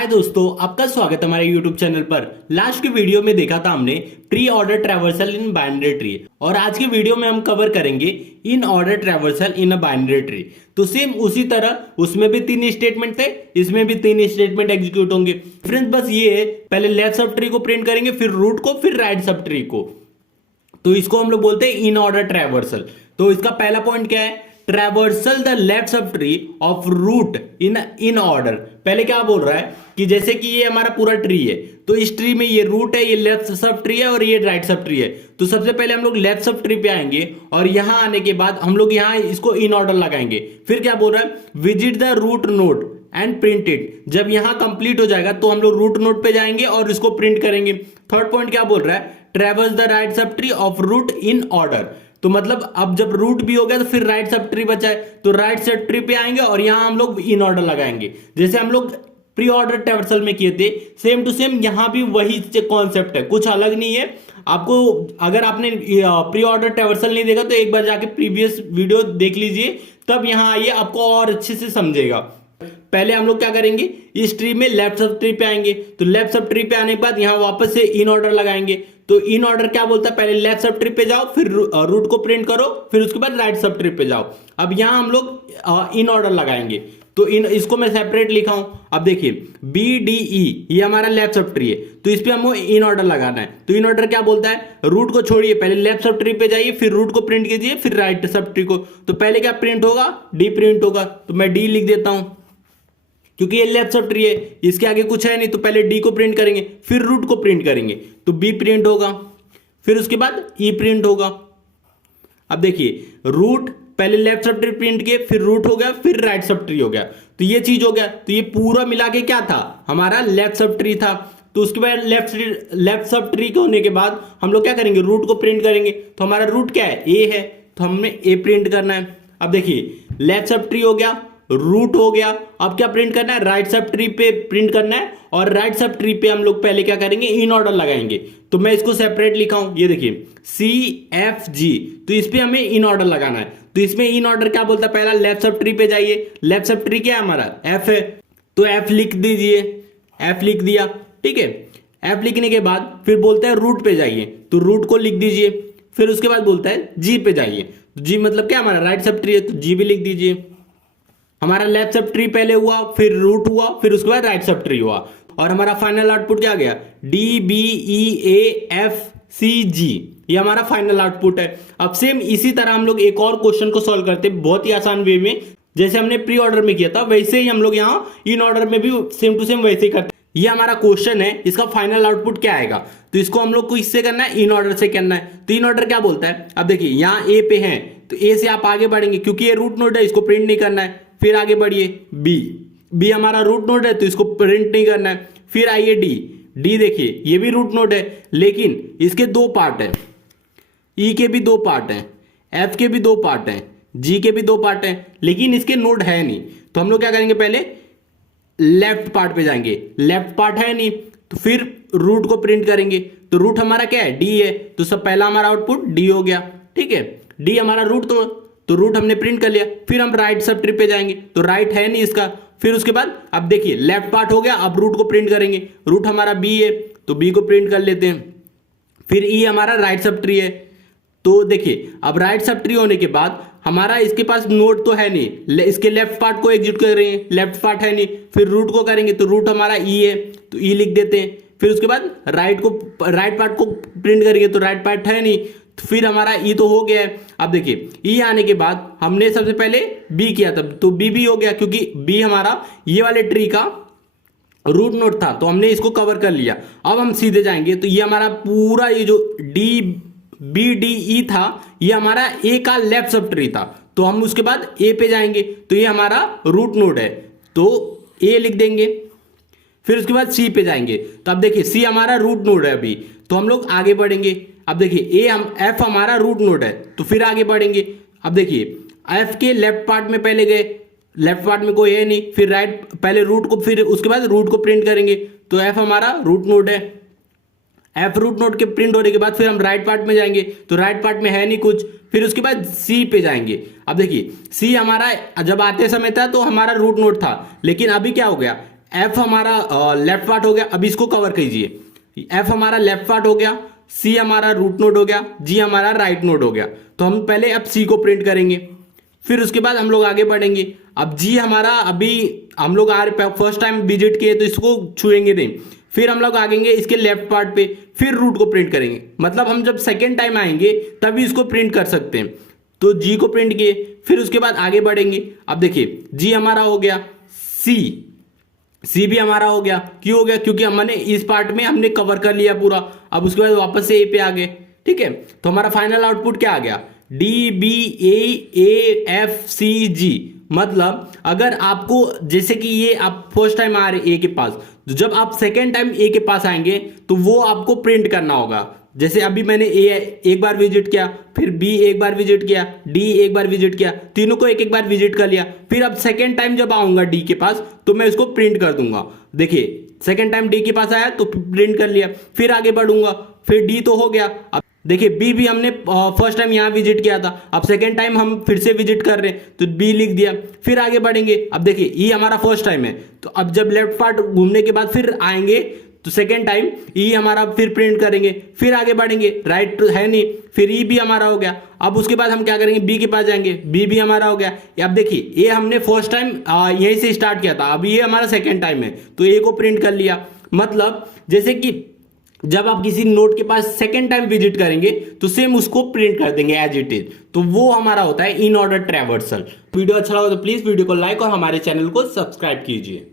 हाय दोस्तों, आपका स्वागत है हमारे YouTube चैनल पर। लास्ट की वीडियो में देखा था हमने pre order traversal in binary tree और आज के वीडियो में हम कवर करेंगे in order traversal in a binary tree. तो सेम उसी तरह उसमें भी 3 स्टेटमेंट थे, इसमें भी 3 स्टेटमेंट एग्जीक्यूट होंगे। फ्रेंड्स बस ये है, पहले लेफ्ट सब ट्री को प्रिंट करेंगे, फिर रूट को, फिर राइट सब ट्री को। तो इसको हम लोग बोलते हैं इन ऑर्डर ट्रैवर्सल। तो इसका पहला पॉइंट क्या है? Traversal the left subtree of root inorder. पहले क्या बोल रहा है कि जैसे कि ये हमारा पूरा ट्री है, तो इस ट्री में ये रूट है, ये लेफ्ट सब ट्री है और ये राइट सब ट्री है। तो सबसे पहले हम लोग लेफ्ट सब ट्री पे आएंगे और यहां आने के बाद हम लोग यहां इसको इन ऑर्डर लगाएंगे। फिर क्या बोल रहा है? Visit the root node and print it. जब यहां कंप्लीट हो जाएगा तो हम लोग रूट नोड पे जाएंगे और इसको प्रिंट करेंगे। थर्ड पॉइंट क्या बोल रहा है? Traverse the right subtree of root inorder. तो मतलब अब जब रूट भी हो गया तो फिर राइट सब ट्री बचा है, तो राइट सब ट्री पे आएंगे और यहां हम लोग इन ऑर्डर लगाएंगे, जैसे हम लोग प्री ऑर्डर ट्रैवर्सल में किए थे। सेम टू सेम यहां भी वही कॉन्सेप्ट है, कुछ अलग नहीं है। आपको अगर आपने प्री ऑर्डर ट्रैवर्सल नहीं देखा तो एक बार जाके प्रीवियस वीडियो देख लीजिए, तब यहां आइए, आपको और अच्छे से समझेगा। पहले हम लोग क्या करेंगे, इस ट्री में लेफ्ट सब ट्री पे आएंगे, तो लेफ्ट सब ट्री पे आने के बाद यहां वापस से इन ऑर्डर लगाएंगे। तो इन ऑर्डर क्या बोलता है? पहले लेफ्ट सब ट्री पे जाओ, फिर रूट को प्रिंट करो, फिर उसके बाद राइट सब ट्री पे जाओ। अब यहां हम लोग इन ऑर्डर लगाएंगे, तो इसको मैं सेपरेट लिखा हूं। अब देखिए BDE ये हमारा लेफ्ट सब ट्री है, तो इस पे हमको इन ऑर्डर लगाना है। तो इन ऑर्डर क्या बोलता है? रूट को छोड़िए, पहले लेफ्ट सब ट्री पे जाइए, फिर रूट को प्रिंट कीजिए, फिर राइट सब ट्री को। तो पहले क्या प्रिंट होगा? डी प्रिंट होगा, तो मैं डी लिख देता हूं क्योंकि ये लेफ्ट सब ट्री है, इसके आगे कुछ है नहीं। तो पहले डी को प्रिंट करेंगे, फिर रूट को प्रिंट करेंगे, तो बी प्रिंट होगा, फिर उसके बाद ई प्रिंट होगा। अब देखिए रूट पहले लेफ्ट सब ट्री प्रिंट किए, फिर रूट हो गया, फिर राइट सब ट्री हो गया, तो ये चीज हो गया। तो ये पूरा मिला के क्या था? हमारा लेफ्ट सब ट्री था। तो उसके बाद लेफ्ट सब ट्री के होने के बाद हम लोग क्या करेंगे? रूट को प्रिंट करेंगे। तो हमारा रूट क्या है? ए है, तो हमें ए प्रिंट करना है। अब देखिए लेफ्ट सब ट्री हो गया, रूट हो गया, अब क्या प्रिंट करना है? राइट सब ट्री पे प्रिंट करना है, और राइट सब ट्री पे हम लोग पहले क्या करेंगे? इन ऑर्डर लगाएंगे। तो मैं इसको सेपरेट लिखा हूं, ये देखिए CFG, तो इस पे हमें इन ऑर्डर लगाना है। तो इसमें इन ऑर्डर क्या बोलता है? पहला लेफ्ट सब ट्री पे जाइए, लेफ्ट सब ट्री क्या है हमारा? F है, तो F लिख दीजिए, F लिख दिया, ठीक है। F लिखने के बाद फिर बोलता है रूट पे जाइए, तो रूट को लिख दीजिए। फिर उसके बाद बोलता है G पे जाइए, तो G मतलब क्या हमारा? राइट सब ट्री है, तो G भी लिख दीजिए। हमारा लेफ्ट सब ट्री पहले हुआ, फिर रूट हुआ, फिर उसके बाद राइट सब ट्री हुआ, और हमारा फाइनल आउटपुट क्या गया? DBEAFCG, ये हमारा फाइनल आउटपुट है। अब सेम इसी तरह हम लोग एक और क्वेश्चन को सॉल्व करते हैं बहुत ही आसान वे में, जैसे हमने प्री ऑर्डर में किया था वैसे ही हम लोग यहाँ इन ऑर्डर में भी सेम टू सेम वैसे ही करते हैं। ये हमारा क्वेश्चन है, इसका फाइनल आउटपुट क्या आएगा? तो इसको हम लोग को इससे करना है, इन ऑर्डर से करना है। तो इन ऑर्डर क्या बोलता है? अब देखिए यहाँ ए पे है, तो ए से आप आगे बढ़ेंगे, क्योंकि ये रूट नोड है, इसको प्रिंट नहीं करना है। फिर आगे बढ़िए बी हमारा रूट नोड है, तो इसको प्रिंट नहीं करना है। फिर आइए डी देखिए ये भी रूट नोड है, लेकिन इसके 2 पार्ट है, ई के भी 2 पार्ट हैं, एफ के भी 2 पार्ट हैं, जी के भी 2 पार्ट हैं, लेकिन इसके नोड है नहीं। तो हम लोग क्या करेंगे? पहले लेफ्ट पार्ट पे जाएंगे, लेफ्ट पार्ट है नहीं, तो फिर रूट को प्रिंट करेंगे। तो रूट हमारा क्या है? डी है, तो सब पहला हमारा आउटपुट डी हो गया, ठीक है। डी हमारा रूट, तो रूट हमने प्रिंट कर लिया। फिर हम राइट सब ट्री पे जाएंगे, तो राइट है नहीं इसका। फिर उसके बाद अब देखिए लेफ्ट पार्ट हो गया, अब रूट को प्रिंट करेंगे। रूट हमारा बी है, तो बी को प्रिंट कर लेते हैं। फिर ई हमारा राइट सब ट्री है, तो देखिए अब राइट सब ट्री होने के बाद हमारा इसके पास नोड तो है नहीं, इसके लेफ्ट पार्ट को एग्जीक्यूट करेंगे, लेफ्ट पार्ट है नहीं। फिर रूट को करेंगे, तो रूट हमारा ई है, तो ई लिख देते हैं। फिर उसके बाद राइट पार्ट को प्रिंट करेंगे, तो राइट पार्ट है नहीं, तो फिर हमारा ई तो हो गया है। अब देखिए ई आने के बाद हमने सबसे पहले बी किया था, तो बी भी हो गया, क्योंकि बी हमारा ये वाले ट्री का रूट नोड था, तो हमने इसको कवर कर लिया। अब हम सीधे जाएंगे, तो ये हमारा पूरा ये जो BDE था, ये हमारा ए का लेफ्ट सब ट्री था, तो हम उसके बाद ए पे जाएंगे, तो ये हमारा रूट नोड है, तो ए लिख देंगे। फिर उसके बाद सी पे जाएंगे, तो अब देखिए सी हमारा रूट नोड है अभी, तो हम लोग आगे बढ़ेंगे। अब देखिए एफ हमारा रूट नोड है, तो फिर आगे बढ़ेंगे। अब देखिए एफ के लेफ्ट पार्ट में पहले गए, लेफ्ट पार्ट में कोई है नहीं, फिर राइट पहले रूट को, फिर उसके बाद रूट को प्रिंट करेंगे, तो एफ हमारा रूट नोड है। एफ रूट नोड के प्रिंट होने के बाद फिर हम राइट पार्ट में जाएंगे, तो राइट पार्ट में है नहीं कुछ। फिर उसके बाद सी पे जाएंगे। अब देखिए सी हमारा जब आते समय था तो हमारा रूट नोड था, लेकिन अभी क्या हो गया? एफ हमारा लेफ्ट पार्ट हो गया, अब इसको कवर कीजिए। एफ हमारा लेफ्ट पार्ट हो गया, सी हमारा रूट नोड हो गया, जी हमारा राइट नोड हो गया। तो हम पहले अब सी को प्रिंट करेंगे, फिर उसके बाद हम लोग आगे बढ़ेंगे। अब जी हमारा अभी हम लोग फर्स्ट टाइम विजिट किए तो इसको छुएंगे नहीं, फिर हम लोग आगेंगे इसके लेफ्ट पार्ट पे, फिर रूट को प्रिंट करेंगे। मतलब हम जब सेकेंड टाइम आएंगे तभी इसको प्रिंट कर सकते हैं। तो जी को प्रिंट किए, फिर उसके बाद आगे बढ़ेंगे। अब देखिए जी हमारा हो गया, सी भी हमारा हो गया। क्यों हो गया? क्योंकि हमने इस पार्ट में हमने कवर कर लिया पूरा। अब उसके बाद वापस से ए पे आ गए, ठीक है। तो हमारा फाइनल आउटपुट क्या आ गया? D B A F C G. मतलब अगर आपको जैसे कि ये आप फर्स्ट टाइम आ रहे ए के पास, तो जब आप सेकेंड टाइम ए के पास आएंगे तो वो आपको प्रिंट करना होगा। जैसे अभी मैंने ए एक बार विजिट किया, फिर बी एक बार विजिट किया, डी एक बार विजिट किया, तीनों को एक एक बार विजिट कर लिया। फिर अब सेकेंड टाइम जब आऊंगा डी के पास तो मैं इसको प्रिंट कर दूंगा। देखिए सेकेंड टाइम डी के पास आया तो प्रिंट कर लिया, फिर आगे बढ़ूंगा, फिर डी तो हो गया। अब देखिए बी भी हमने फर्स्ट टाइम यहां विजिट किया था, अब सेकेंड टाइम हम फिर से विजिट कर रहे हैं तो बी लिख दिया, फिर आगे बढ़ेंगे। अब देखिए ई हमारा फर्स्ट टाइम है, तो अब जब लेफ्ट पार्ट घूमने के बाद फिर आएंगे तो सेकेंड टाइम ई हमारा फिर प्रिंट करेंगे, फिर आगे बढ़ेंगे। राइट तो है नहीं, फिर ई भी हमारा हो गया। अब उसके बाद हम क्या करेंगे? बी के पास जाएंगे, बी भी हमारा हो गया। अब देखिए ये हमने फर्स्ट टाइम यहीं से स्टार्ट किया था, अब ये हमारा सेकेंड टाइम है तो ए को प्रिंट कर लिया। मतलब जैसे कि जब आप किसी नोड के पास सेकेंड टाइम विजिट करेंगे तो सेम उसको प्रिंट कर देंगे एज इट इज। तो वो हमारा होता है इन ऑर्डर ट्रैवर्सल। वीडियो अच्छा लगा तो प्लीज वीडियो को लाइक और हमारे चैनल को सब्सक्राइब कीजिए।